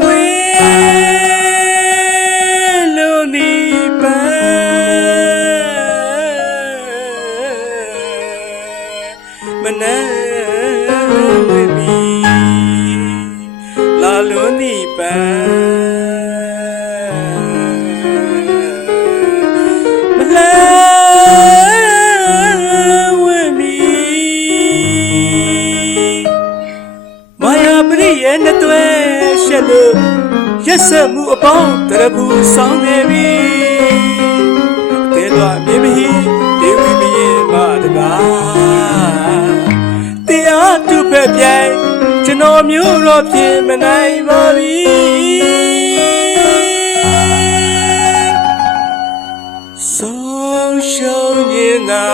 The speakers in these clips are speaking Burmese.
ဝေလိုနီပန်းမနဝေမီလာလိုနီပန်း မာယာပရိရဲ့နှစ်သွဲရှက်လို့ရက်ဆက်မှုအပေါင်းတရဘူးဆောင်နေပြီတဲတော်မြေမဟိဒေဝီမယေမာတကားတရားသူဖက်ပြိုင်ကျွန်တော်မျိုးတော့ပြင်မနိုင်ပါပြီဆုံးရှုံးခြင်းသာ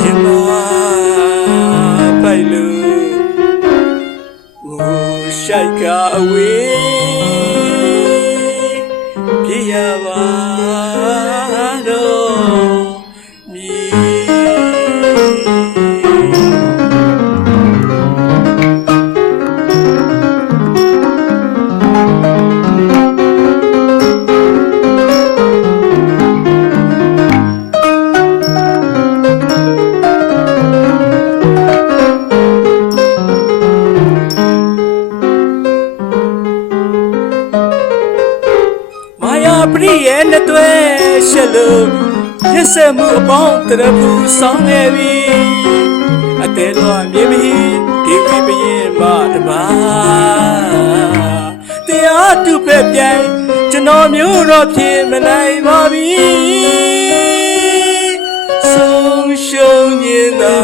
ရင်မပိုက်လို့ငို ရှိုက် ရဲ့နှစ်သွဲရှက်လို့ရက်ဆက်မှုအပေါင်းတရဖူဆောင်နေပြီအတဲတော်မြေမီဒီဝိပရင်မတပါတရားသူပဲပြိုင်ကျွန်တော်မျိုးတော့ဖြစ်မနိုင်ပါပြီဆုံးရှုံးနေတာ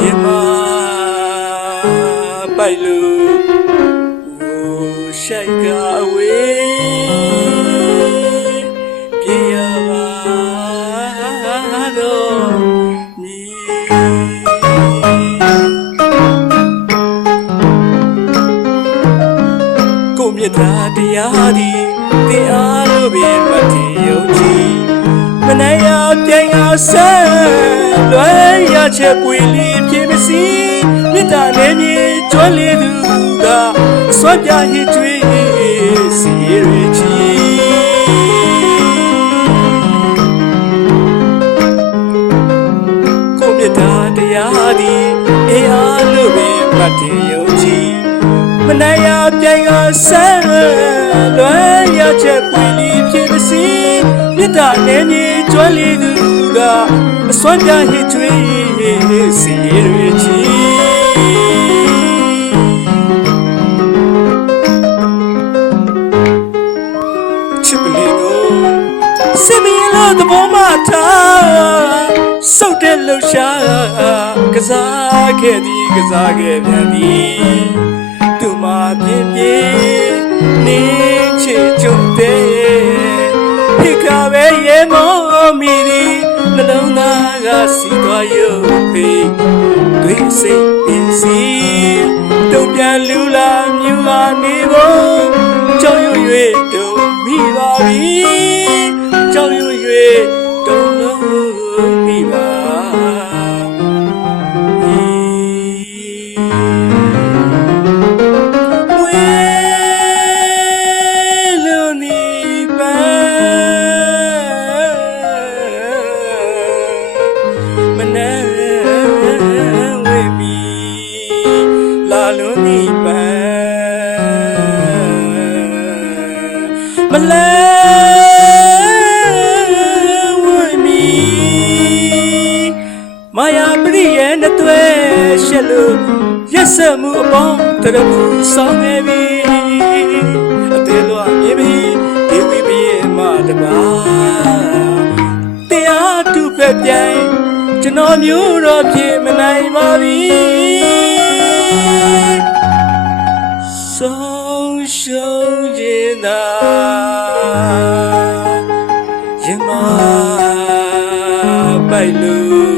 ရင်မပိုက်လို့ မြတ်တာတရားဒီတင်အားလို့ပဲမထင်ယုံကြည်မနိုင်ရပြိုင်အားဆန်းလွယ်ရချက်ပွေလီဖြစ်မစီမြတ်တာနဲ့မြေကျွမ်းလေသူကအစွမ်းပြဟစ်ကျွေးစီရချီကိုမြတ်တာတရားဒီအေးအားလို့ပဲမတ်တေယုံကြည် မနိုင်ရပြိုင်ကဆန်းလွယ်ရချက်ပွေလီဖြစ်မစီမြတ်တာနဲ့မြေကျွမ်းလေသူကအစွမ်းပြဟစ်ကျွေးစီရချီချစ်ပလီကိုစမီလို့သဘောမထားစုတ်တဲ့လှူရှာကစားခဲ့သည်ကစားခဲ့ပြန်သည်သူမ ပြင်းပြင်းနေချေကြုံတဲ့ဖိကပဲရေမောမီဒီနှလုံးသားကစီသွားရုပ်ပေတွေးစိတ်ပင်စီတုံ့ပြန်လူလာမြူလာနေဖို့ လဲဝေမီမာယာပရိရဲ့နှစ်သွဲရှက်လို့ရက်ဆက်မှုအပေါင်းတရဘူးဆောင်နေပြီအသေးလိုအမြင်ပြီဒီဝိပရဲ့မတပါတရားတူပဲပြိုင်ကျွန်တော်မျိုးတော့ဖြစ်မနိုင်ပါပြီဆုံးရှုံးခြင်း သာရင်မပိုက်လို့